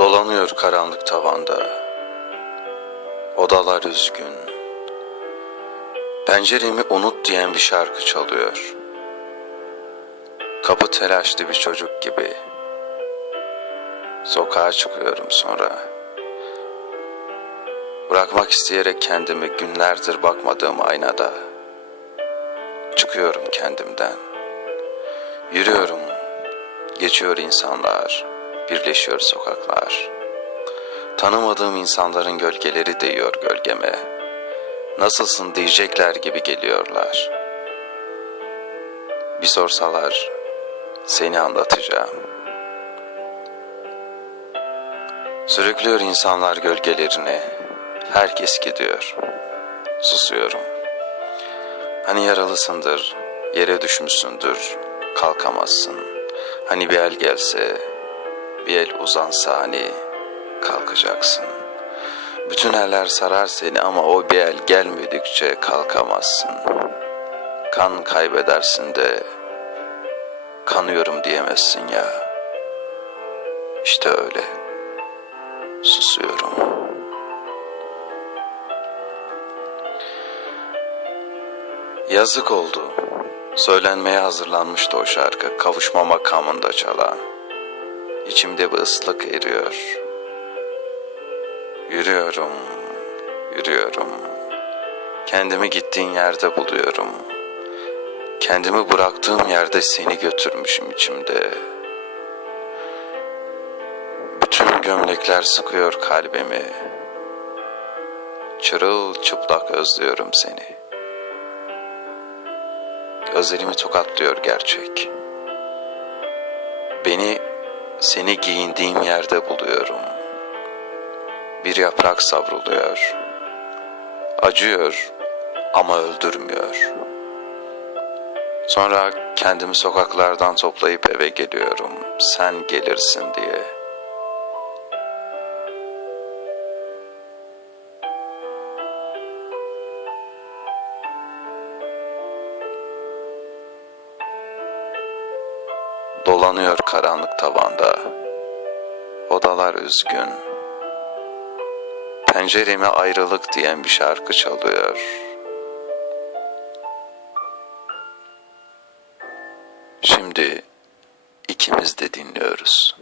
Dolanıyor karanlık tavanda. Odalar üzgün. Penceremi unut diyen bir şarkı çalıyor. Kapı telaşlı bir çocuk gibi. Sokağa çıkıyorum sonra. Bırakmak isteyerek kendimi günlerdir bakmadığım aynada. Çıkıyorum kendimden. Yürüyorum. Geçiyor insanlar. Birleşiyor sokaklar. Tanımadığım insanların gölgeleri değiyor gölgeme. Nasılsın diyecekler gibi geliyorlar. Bir sorsalar seni anlatacağım. Sürüklüyor insanlar gölgelerini. Herkes gidiyor. Susuyorum. Hani yaralısındır, yere düşmüşsündür, kalkamazsın. Hani bir el gelse, bir el uzansa hani kalkacaksın. Bütün eller sarar seni ama o bir el gelmedikçe kalkamazsın. Kan kaybedersin de kanıyorum diyemezsin ya. İşte öyle. Susuyorum. Yazık oldu. Söylenmeye hazırlanmıştı o şarkı kavuşma makamında çalan. İçimde bir ıslık eriyor. Yürüyorum, yürüyorum. Kendimi gittiğin yerde buluyorum. Kendimi bıraktığım yerde seni götürmüşüm içimde. Bütün gömlekler sıkıyor kalbimi. Çırıl çıplak özlüyorum seni. Gözlerimi tokatlıyor gerçek. Beni seni giyindiğim yerde buluyorum. Bir yaprak savruluyor. Acıyor ama öldürmüyor. Sonra kendimi sokaklardan toplayıp eve geliyorum. Sen gelirsin diye. Dolanıyor karanlık tavanda. Odalar üzgün. Pencereme ayrılık diyen bir şarkı çalıyor. Şimdi ikimiz de dinliyoruz.